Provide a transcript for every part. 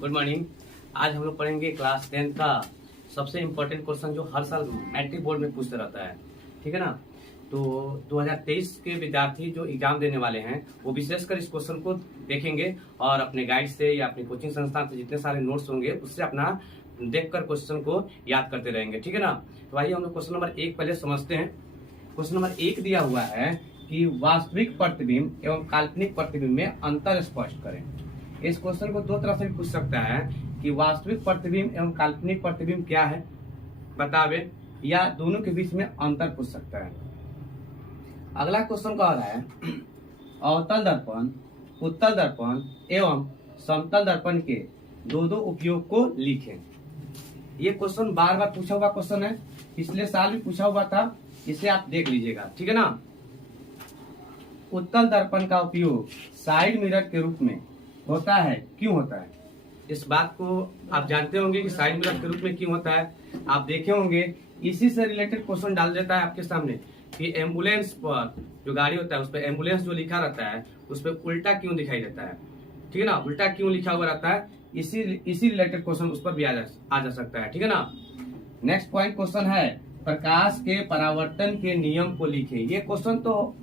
Good morning. आज हम लोग पढ़ेंगे क्लास 10 का सबसे इम्पोर्टेंट क्वेश्चन जो हर साल मैट्रिक बोर्ड में पूछता रहता है। ठीक है ना। तो 2023 के विद्यार्थी जो एग्जाम देने वाले हैं वो विशेषकर इस क्वेश्चन को देखेंगे और अपने गाइड से या अपनी कोचिंग संस्थान से जितने सारे नोट्स होंगे उससे अपना देखकर क्वेश्चन को याद करते रहेंगे। ठीक है ना। तो आइए हम लोग क्वेश्चन नंबर 1 पहले समझते हैं। क्वेश्चन नंबर 1 दिया हुआ है कि वास्तविक प्रतिबिंब एवं काल्पनिक प्रतिबिंब में अंतर स्पष्ट करें। इस क्वेश्चन को दो तरह से भी पूछ सकता है कि वास्तविक प्रतिबिंब एवं काल्पनिक प्रतिबिंब क्या है बतावे, या दोनों के बीच में अंतर पूछ सकता है। अगला क्वेश्चन कह रहा है अवतल दर्पण, उत्तल दर्पण एवं समतल दर्पण के दो उपयोग को लिखें। ये क्वेश्चन बार बार पूछा हुआ क्वेश्चन है, पिछले साल भी पूछा हुआ था, इसे आप देख लीजिएगा। ठीक है ना। उत्तल दर्पण का उपयोग साइड मिरर के रूप में होता है, क्यों होता है? इस बात को आप जानते होंगे कि साइड मिरर के रूप में क्यों होता है। आप देखे होंगे इसी से रिलेटेड क्वेश्चन डाल देता है आपके सामने कि एम्बुलेंस पर जो गाड़ी होता है उस पर एम्बुलेंस जो लिखा रहता है उस पर उल्टा क्यों दिखाई देता है। ठीक है ना। उल्टा क्यों लिखा हुआ रहता है, इसी रिलेटेड क्वेश्चन उस पर भी आ जा सकता है। ठीक है ना। नेक्स्ट पॉइंट क्वेश्चन है प्रकाश के परावर्तन के नियम को लिखे। ये क्वेश्चन तो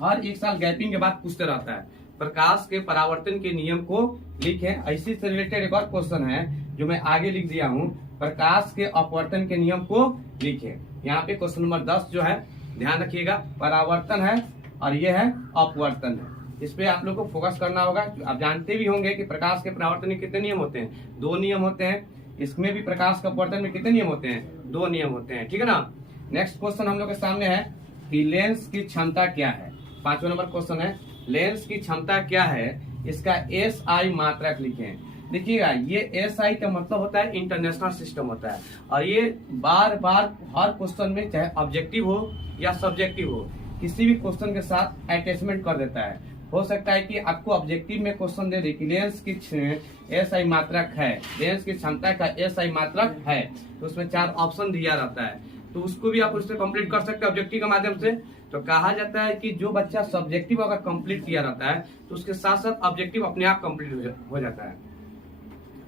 हर एक साल गैपिंग के बाद पूछते रहता है। प्रकाश के परावर्तन के नियम को लिखें। इसी से रिलेटेड एक और क्वेश्चन है जो मैं आगे लिख दिया हूँ, प्रकाश के अपवर्तन के नियम को लिखें। यहाँ पे क्वेश्चन नंबर 10 जो है ध्यान रखिएगा, परावर्तन है और ये है अपवर्तन है। इस पे आप लोग को फोकस करना होगा। आप जानते भी होंगे कि प्रकाश के परावर्तन में कितने नियम होते हैं, 2 नियम होते हैं। इसमें भी प्रकाश के अपवर्तन में कितने नियम होते हैं, 2 नियम होते हैं। ठीक है ना। नेक्स्ट क्वेश्चन हम लोग के सामने है कि लेंस की क्षमता क्या है। 5वां नंबर क्वेश्चन है लेंस की क्षमता क्या है, इसका SI मात्रक लिखें। देखिएगा ये SI का मतलब होता है इंटरनेशनल सिस्टम होता है, और ये बार बार हर क्वेश्चन में चाहे ऑब्जेक्टिव हो या सब्जेक्टिव हो किसी भी क्वेश्चन के साथ अटैचमेंट कर देता है। हो सकता है कि आपको ऑब्जेक्टिव में क्वेश्चन दे दे कि लेंस की SI मात्रक है, लेंस की क्षमता का SI मात्रक है, तो उसमें 4 ऑप्शन दिया रहता है, तो उसको भी आप उससे कंप्लीट कर सकते हैं ऑब्जेक्टिव के माध्यम से। तो कहा जाता है कि जो बच्चा सब्जेक्टिव अगर कंप्लीट किया रहता है तो उसके साथ साथ ऑब्जेक्टिव अपने आप कंप्लीट हो जाता है।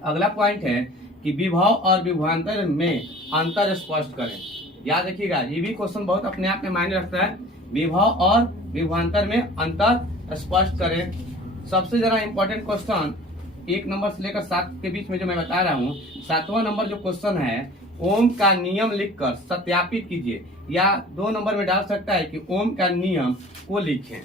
अगला पॉइंट है कि विभव और विभवांतर में अंतर स्पष्ट करें। याद रखिएगा ये भी क्वेश्चन बहुत अपने आप में मायने रखता है। विभव और विभवांतर में अंतर स्पष्ट करें। सबसे ज्यादा इंपॉर्टेंट क्वेश्चन 1 नंबर से लेकर 7 के बीच में जो मैं बता रहा हूँ, 7वां नंबर जो क्वेश्चन है ओम का नियम लिखकर सत्यापित कीजिए, या 2 नंबर में डाल सकता है कि ओम का नियम को लिखें।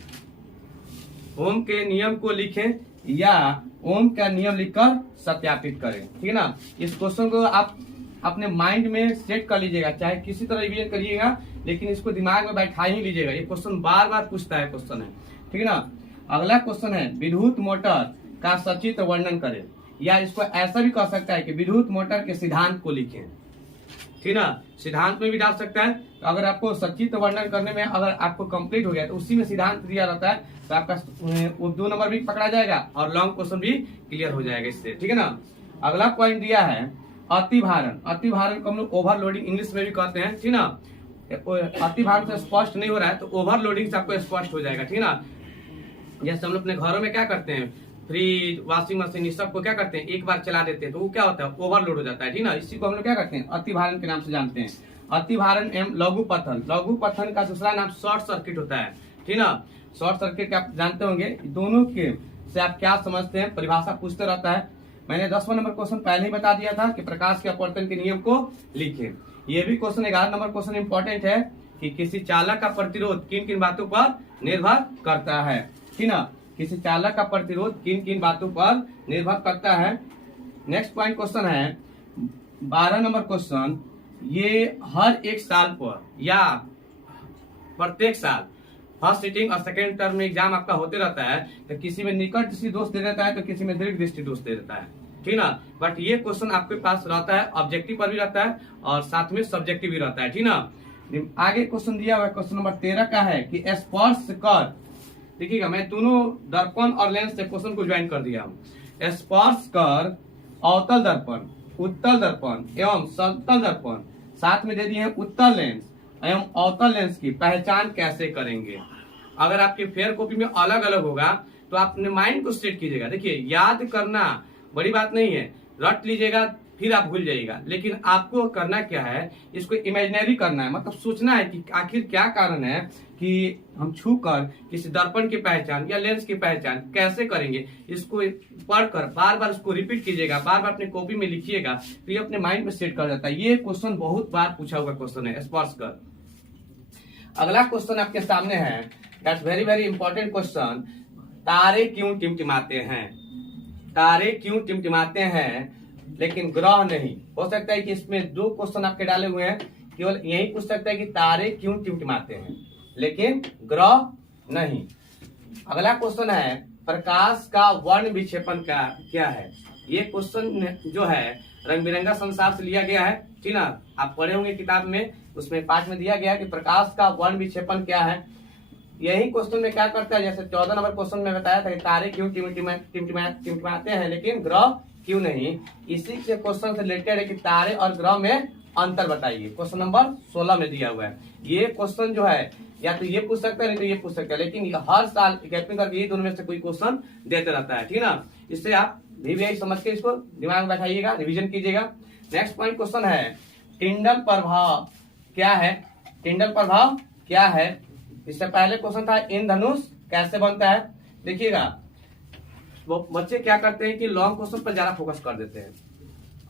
ओम के नियम को लिखें या ओम का नियम लिखकर सत्यापित करें। ठीक है ना। इस क्वेश्चन को आप अपने माइंड में सेट कर लीजिएगा, चाहे किसी तरह रिवीजन करिएगा लेकिन इसको दिमाग में बैठा ही लीजिएगा। ये क्वेश्चन बार बार पूछता है क्वेश्चन है। ठीक है ना। अगला क्वेश्चन है विद्युत मोटर का सचित्र वर्णन करें, या इसको ऐसा भी कह सकता है कि विद्युत मोटर के सिद्धांत को लिखें। ठीक ना। सिद्धांत में भी डाल सकता है। तो अगर आपको सचित्र वर्णन करने में अगर आपको कंप्लीट हो गया तो उसी में सिद्धांत दिया रहता है, तो आपका वो 2 नंबर भी पकड़ा जाएगा और लॉन्ग क्वेश्चन भी क्लियर हो जाएगा इससे। ठीक है ना। अगला पॉइंट दिया है अतिभारण। अतिभारण को हम लोग ओवरलोडिंग इंग्लिश में भी कहते हैं। ठीक ना। अतिभारण से स्पष्ट नहीं हो रहा है तो ओवरलोडिंग से आपको स्पष्ट हो जाएगा। ठीक ना। जैसे हम लोग अपने घरों में क्या करते हैं, फ्रिज, वॉशिंग मशीन, इस सबको क्या करते हैं एक बार चला देते हैं तो वो क्या होता है ओवरलोड हो जाता है। ठीक ना। इसी को हम लोग क्या करते हैं अतिभारण के नाम से जानते हैं। अतिभारण एवं लघु पतन, लघु पतन का दूसरा नाम शॉर्ट सर्किट होता है। ठीक ना। शॉर्ट सर्किट आप जानते होंगे। दोनों के से आप क्या समझते हैं, परिभाषा पूछते रहता है। मैंने 10वां नंबर क्वेश्चन पहले ही बता दिया था कि प्रकाश के अपवर्तन के नियम को लिखे। ये भी क्वेश्चन 11 नंबर क्वेश्चन इंपॉर्टेंट है कि किसी चालक का प्रतिरोध किन किन बातों पर निर्भर करता है। ठीक ना। किसी चालक का प्रतिरोध किन किन बातों पर निर्भर करता है। नेक्स्ट पॉइंट क्वेश्चन है 12 नंबर क्वेश्चन, ये हर एक साल पर या प्रत्येक साल फर्स्ट सिटिंग और सेकेंड टर्म में एग्जाम आपका होते रहता है, तो किसी में निकट दृष्टि दोष दे देता है तो किसी में दीर्घ दृष्टि दोष दे देता है। ठीक ना। बट ये क्वेश्चन आपके पास रहता है ऑब्जेक्टिव पर भी रहता है और साथ में सब्जेक्टिव भी रहता है। ठीक ना। आगे क्वेश्चन दिया हुआ क्वेश्चन नंबर 13 का है कि स्पर्श कर। देखिएगा मैं दोनों दर्पण और लेंस से क्वेश्चन को ज्वाइन कर दिया हूँ। स्पर्श कर अवतल दर्पण, उत्तल दर्पण एवं समतल दर्पण, साथ में दे दिए हैं उत्तल लेंस एवं अवतल लेंस की पहचान कैसे करेंगे। अगर आपकी फेयर कॉपी में अलग अलग होगा तो आप अपने माइंड को सेट कीजिएगा। देखिए याद करना बड़ी बात नहीं है, रट लीजिएगा फिर आप भूल जाइएगा। लेकिन आपको करना क्या है, इसको इमेजिनरी करना है, मतलब सोचना है कि आखिर क्या कारण है कि हम छूकर किसी दर्पण की पहचान या लेंस की पहचान कैसे करेंगे। इसको पढ़कर बार बार उसको रिपीट कीजिएगा, बार बार अपनी कॉपी में लिखिएगा, तो ये अपने माइंड में सेट कर जाता है। ये क्वेश्चन बहुत बार पूछा हुआ क्वेश्चन है, स्पर्श कर। अगला क्वेश्चन आपके सामने है, that's very very important question. तारे क्यों टिमटिमाते हैं? तारे क्यों टिमटिमाते हैं लेकिन ग्रह नहीं? हो सकता है कि इसमें दो क्वेश्चन आपके डाले हुए हैं, केवल यही पूछ सकता है कि तारे क्यों टिमटिमाते हैं लेकिन ग्रह नहीं। अगला क्वेश्चन है, प्रकाश का वर्ण विक्षेपण क्या है? ये क्वेश्चन जो है रंग बिरंगा संसार से लिया गया है, ठीक ना। आप पढ़े होंगे किताब में, उसमें 5 में दिया गया है कि प्रकाश का वर्ण विक्षेपण क्या है। यही क्वेश्चन में क्या करता है, जैसे 14 नंबर क्वेश्चन में बताया था कि तारे क्यों टिमटिमाते हैं लेकिन ग्रह क्यों नहीं। इसी के क्वेश्चन से रिलेटेड है कि तारे और ग्रह में अंतर बताइए। क्वेश्चन नंबर 16 में दिया हुआ है। ये क्वेश्चन जो है या तो ये पूछ सकता है नहीं तो ये पूछ सकता है, लेकिन हर साल गैपिंग करके ये दोनों में से कोई क्वेश्चन देते रहता है, ठीक ना। इससे आप VVI समझ के इसको दिमाग में बैठाइएगा, रिविजन कीजिएगा। नेक्स्ट पॉइंट क्वेश्चन है, टिंडल प्रभाव क्या है? टिंडल प्रभाव क्या है? इससे पहले क्वेश्चन था इंद्रधनुष कैसे बनता है। देखिएगा, वो बच्चे क्या करते हैं कि लॉन्ग क्वेश्चन पर ज्यादा फोकस कर देते हैं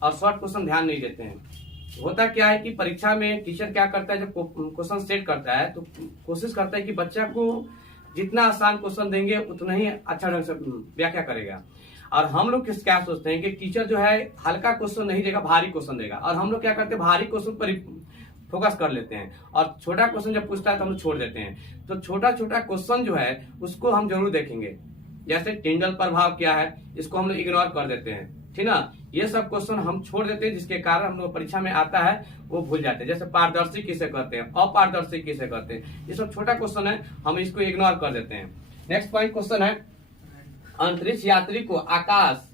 और शॉर्ट क्वेश्चन ध्यान नहीं देते हैं। होता क्या है कि परीक्षा में टीचर क्या करता है, जब क्वेश्चन सेट करता है तो कोशिश करता है कि बच्चा को जितना आसान क्वेश्चन देंगे उतना ही अच्छा ढंग से व्याख्या करेगा। और हम लोग क्या सोचते हैं कि टीचर जो है हल्का क्वेश्चन नहीं देगा, भारी क्वेश्चन देगा, और हम लोग क्या करते हैं भारी क्वेश्चन पर फोकस कर लेते हैं और छोटा क्वेश्चन जब पूछता है तो हम लोग छोड़ देते हैं। तो छोटा छोटा क्वेश्चन जो है उसको हम जरूर देखेंगे। जैसे टिंडल प्रभाव क्या है, इसको हम लोग इग्नोर कर देते हैं, ठीक ना। ये सब क्वेश्चन हम छोड़ देते हैं, जिसके कारण हम लोग परीक्षा में आता है वो भूल जाते हैं। जैसे पारदर्शी किसे कहते हैं, अपारदर्शी किसे कहते हैं, ये सब छोटा क्वेश्चन है, हम इसको इग्नोर कर देते हैं। नेक्स्ट पॉइंट क्वेश्चन है, अंतरिक्ष यात्री को आकाश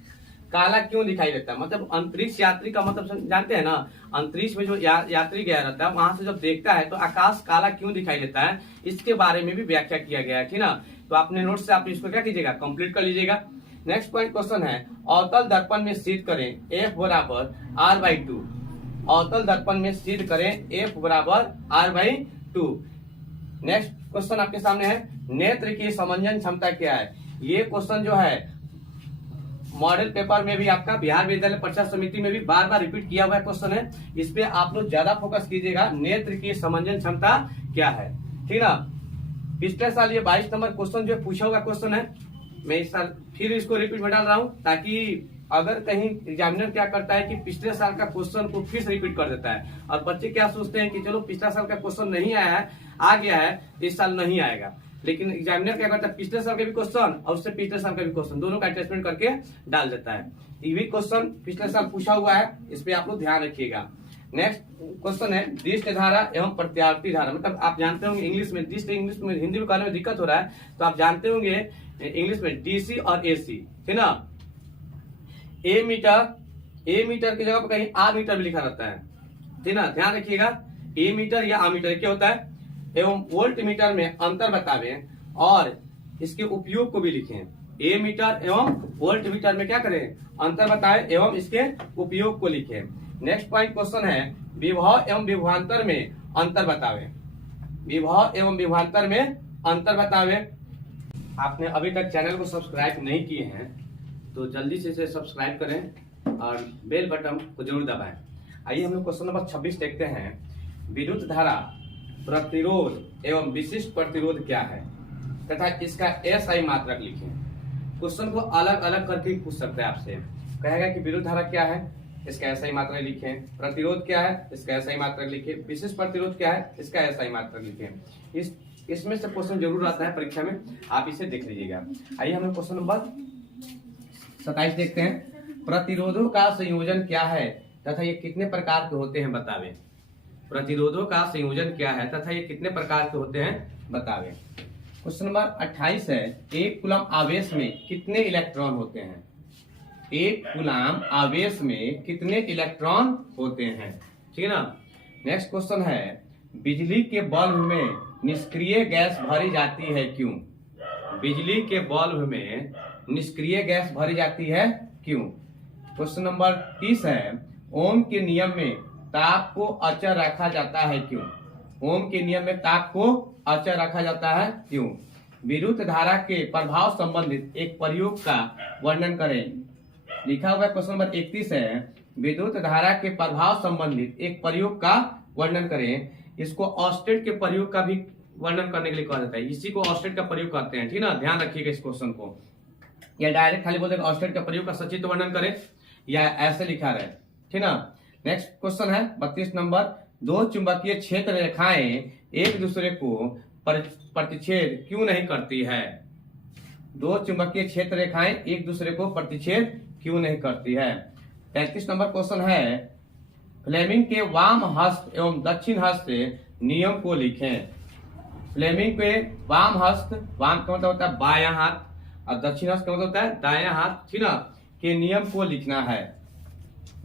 काला क्यों दिखाई देता है? मतलब अंतरिक्ष यात्री का मतलब जानते हैं ना, अंतरिक्ष में जो यात्री गया रहता है वहां से जब देखता है तो आकाश काला क्यों दिखाई देता है, इसके बारे में भी व्याख्या किया गया है, ठीक ना। तो अपने नोट से आप इसको क्या कीजिएगा, कंप्लीट कर लीजिएगा। नेक्स्ट पॉइंट क्वेश्चन है, अवतल दर्पण में सिद्ध करें F बराबर R/2। अवतल दर्पण में सिद्ध करें F बराबर R/2। नेक्स्ट क्वेश्चन आपके सामने है, नेत्र की समंजन क्षमता क्या है? ये क्वेश्चन जो है मॉडल पेपर में भी आपका बिहार विद्यालय परीक्षा समिति में भी बार बार रिपीट किया हुआ क्वेश्चन है। इस पे आप लोग ज्यादा फोकस कीजिएगा, नेत्र की समंजन क्षमता क्या है, ठीक ना। पिछले साल ये 22 नंबर क्वेश्चन जो पूछा हुआ क्वेश्चन है, मैं इस साल फिर इसको रिपीट में डाल रहा हूँ, ताकि अगर कहीं एग्जामिनर क्या करता है कि पिछले साल का क्वेश्चन को फिर से रिपीट कर देता है और बच्चे क्या सोचते हैं कि चलो पिछला साल का क्वेश्चन नहीं आया है, आ गया है, इस साल नहीं आएगा। लेकिन एग्जामिनर क्या करता है, पिछले साल का भी क्वेश्चन और उससे पिछले साल का भी क्वेश्चन दोनों का अटैचमेंट करके डाल देता है। ये भी क्वेश्चन पिछले साल पूछा हुआ है, इस पे आप लोग ध्यान रखिएगा। नेक्स्ट क्वेश्चन है, दृष्टि धारा एवं प्रत्यावर्ती धारा। मतलब आप जानते होंगे इंग्लिश में दृष्टि, इंग्लिश में हिंदी में कहने में दिक्कत हो रहा है, तो आप जानते होंगे इंग्लिश में DC और AC, ठीक ना। ए मीटर की जगह पर कहीं आ मीटर भी लिखा रहता है, ठीक ना, ध्यान रखिएगा। ए मीटर या आ मीटर क्या होता है, एवं वोल्ट मीटर में अंतर बतावें और इसके उपयोग को भी लिखें। ए मीटर एवं वोल्ट मीटर में क्या करें, अंतर बताएं एवं इसके उपयोग को लिखें। नेक्स्ट पॉइंट क्वेश्चन है, विभव एवं विभवांतर में अंतर बतावें। विभव एवं विभवांतर में अंतर बतावें। आपने अभी तक चैनल को सब्सक्राइब नहीं किए हैं तो जल्दी से इसे सब्सक्राइब करें और बेल बटन को जरूर दबाएं। आइए हम लोग क्वेश्चन नंबर 26 देखते हैं, विद्युत धारा प्रतिरोध एवं विशिष्ट प्रतिरोध क्या है तथा इसका SI मात्रक लिखें। क्वेश्चन को अलग अलग करके पूछ सकते हैं आपसे, कहेगा कि विद्युत धारा क्या है, इसका SI मात्रक लिखें, प्रतिरोध क्या है, इसका SI मात्रक लिखें, विशिष्ट प्रतिरोध क्या है, इसका SI मात्रक लिखें। इसमें से क्वेश्चन जरूर आता है परीक्षा में, आप इसे देख लीजिएगा। आइए हम क्वेश्चन नंबर 27 देखते हैं, प्रतिरोधों का संयोजन क्या है तथा ये कितने प्रकार के होते हैं बतावें। प्रतिरोधों का संयोजन क्या है तथा ये कितने प्रकार के होते हैं बतावें। क्वेश्चन नंबर 28 है, एक कूलम आवेश में कितने इलेक्ट्रॉन होते हैं? एक कूलम आवेश में कितने इलेक्ट्रॉन होते हैं, ठीक है ना। नेक्स्ट क्वेश्चन है, बिजली के बल्ब में निष्क्रिय गैस भरी जाती है क्यों? बिजली के बल्ब में निष्क्रिय गैस भरी जाती है क्यों? क्वेश्चन नंबर 30 है, ओम के नियम में ताप को अचर रखा जाता है क्यों? ओम के नियम में ताप को अचर रखा जाता है क्यों? विद्युत धारा के प्रभाव संबंधित एक प्रयोग का वर्णन करें। लिखा हुआ क्वेश्चन नंबर 31 है, विद्युत धारा के प्रभाव संबंधित एक प्रयोग का वर्णन करें। इसको ऑस्टेट के प्रयोग का भी वर्णन करने के लिए कहा जाता है, इसी को ऑस्टेट का प्रयोग करते हैं, ठीक ना, ध्यान रखिएगा इस क्वेश्चन को। या डायरेक्ट खाली बोलते ऑस्टेट का प्रयोग का सचित्र वर्णन करें, या ऐसे लिखा रहे, ठीक ना। नेक्स्ट क्वेश्चन है 32 नंबर, दो चुंबकीय क्षेत्र रेखाएं एक दूसरे को प्रतिच्छेद क्यों नहीं करती है? दो चुंबकीय क्षेत्र रेखाएं एक दूसरे को प्रतिच्छेद क्यों नहीं करती है? 33 नंबर क्वेश्चन है, फ्लेमिंग के वाम हस्त एवं दक्षिण हस्त नियम को लिखें। फ्लेमिंग के वाम हस्त, वाम का मतलब होता है बायां हाथ, और दक्षिण हस्त का मतलब होता है दायां हाथ, ठीक ना, के नियम को लिखना है।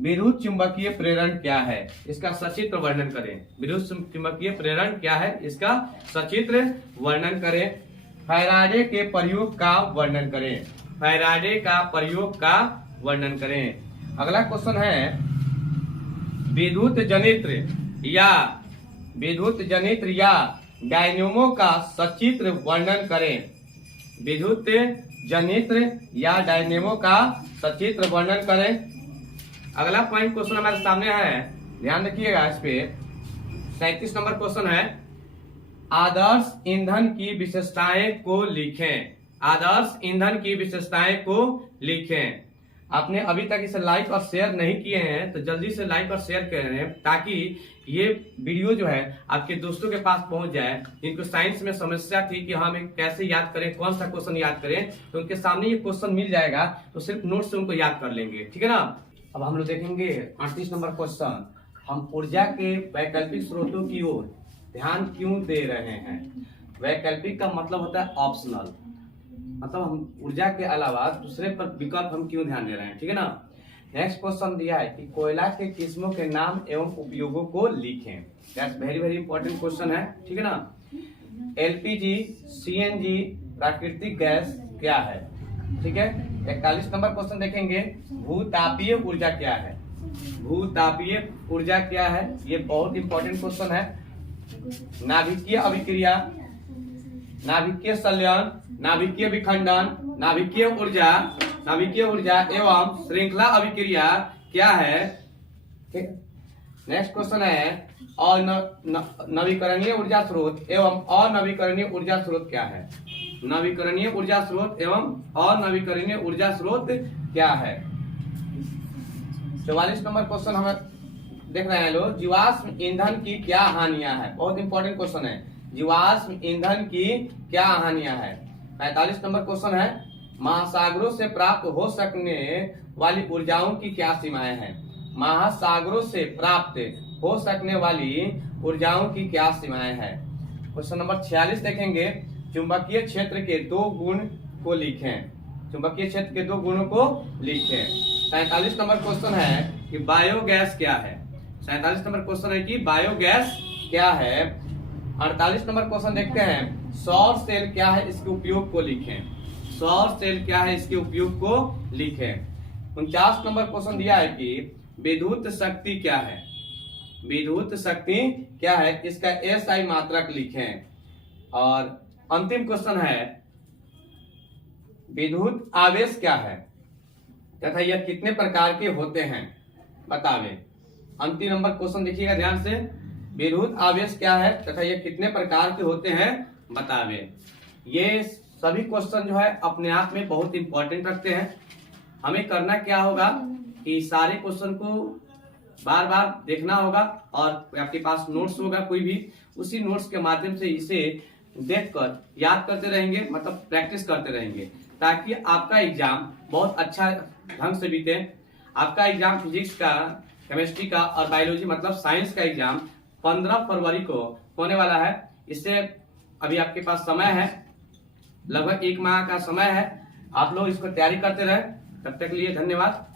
विद्युत चुंबकीय प्रेरण क्या है? इसका सचित्र वर्णन करें। विद्युत चुंबकीय प्रेरण क्या है? इसका सचित्र वर्णन करें। फैराडे के प्रयोग का वर्णन करें। फैराडे का प्रयोग का वर्णन करें। अगला क्वेश्चन है, विद्युत जनित्र या डायनेमो का सचित्र वर्णन करें। विद्युत जनित्र या डायनेमो का सचित्र वर्णन करें। अगला पॉइंट क्वेश्चन हमारे सामने है, ध्यान रखिएगा इस पे। 37 नंबर क्वेश्चन है, आदर्श ईंधन की विशेषताएं को लिखें। आदर्श ईंधन की विशेषताएं को लिखें। आपने अभी तक इसे लाइक और शेयर नहीं किए हैं तो जल्दी से लाइक और शेयर करें, ताकि ये वीडियो जो है आपके दोस्तों के पास पहुंच जाए, जिनको साइंस में समस्या थी कि हमें कैसे याद करें, कौन सा क्वेश्चन याद करें, तो उनके सामने ये क्वेश्चन मिल जाएगा, तो सिर्फ नोट से उनको याद कर लेंगे, ठीक है ना। अब हम लोग देखेंगे 38 नंबर क्वेश्चन, हम ऊर्जा के वैकल्पिक स्रोतों की ओर ध्यान क्यों दे रहे हैं? वैकल्पिक का मतलब होता है ऑप्शनल, मतलब हम ऊर्जा के अलावा दूसरे पर विकल्प हम क्यों ध्यान दे रहे हैं, ठीक है ना। नेक्स्ट क्वेश्चन दिया है कि कोयला के किस्मों के नाम एवं उपयोगों को लिखें। That's very very important question है, ठीक है ना। एलपीजी, सीएनजी, प्राकृतिक गैस क्या है, ठीक है। 41 नंबर क्वेश्चन देखेंगे, भूतापीय ऊर्जा क्या है? भूतापीय ऊर्जा क्या है? ये बहुत इंपॉर्टेंट क्वेश्चन है। नाभिकीय अभिक्रिया, नाभिकीय संलयन, नाभिकीय विखंडन, नाभिकीय ऊर्जा एवं श्रृंखला अभिक्रिया क्या है? नेक्स्ट क्वेश्चन है, और नवीकरणीय ऊर्जा स्रोत एवं अनवीकरणीय ऊर्जा स्रोत क्या है? नवीकरणीय ऊर्जा स्रोत एवं अनवीकरणीय ऊर्जा स्रोत क्या है? 44 नंबर क्वेश्चन हमें देख रहे हैं लोग, जीवाश्म ईंधन की क्या हानियां है? बहुत इंपॉर्टेंट क्वेश्चन है, जीवाश्म ईंधन की क्या हानियां है? 45 नंबर क्वेश्चन है, महासागरों से प्राप्त हो सकने वाली ऊर्जाओं की क्या सीमाएं हैं? महासागरों से प्राप्त हो सकने वाली ऊर्जाओं की क्या सीमाएं हैं? क्वेश्चन नंबर 46 देखेंगे, चुंबकीय क्षेत्र के दो गुण को लिखें। चुंबकीय क्षेत्र के दो गुणों को लिखें। 47 नंबर क्वेश्चन है कि बायोगैस क्या है? 47 नंबर क्वेश्चन है कि बायोगैस क्या है? 48 नंबर क्वेश्चन देखते हैं, सौर सेल क्या है, इसके उपयोग को लिखें। सौर सेल क्या है, इसके उपयोग को लिखें। 49 नंबर क्वेश्चन दिया है कि विद्युत शक्ति क्या है? विद्युत शक्ति क्या है, इसका एसआई मात्रक लिखें। और अंतिम क्वेश्चन है, विद्युत आवेश क्या है तथा यह कितने प्रकार के होते हैं, बतावे। अंतिम नंबर क्वेश्चन देखिएगा ध्यान से, विद्युत आवेश क्या है तथा यह कितने प्रकार के होते हैं, बतावे। ये सभी क्वेश्चन जो है अपने आप में बहुत इंपॉर्टेंट रखते हैं। हमें करना क्या होगा कि सारे क्वेश्चन को बार बार देखना होगा, और आपके पास नोट्स होगा कोई भी, उसी नोट्स के माध्यम से इसे देखकर याद करते रहेंगे, मतलब प्रैक्टिस करते रहेंगे, ताकि आपका एग्जाम बहुत अच्छा ढंग से बीते। आपका एग्जाम फिजिक्स का, केमिस्ट्री का और बायोलॉजी मतलब साइंस का एग्जाम 15 फरवरी को होने वाला है। इससे अभी आपके पास समय है, लगभग 1 माह का समय है। आप लोग इसको तैयारी करते रहे। तब तक के लिए धन्यवाद।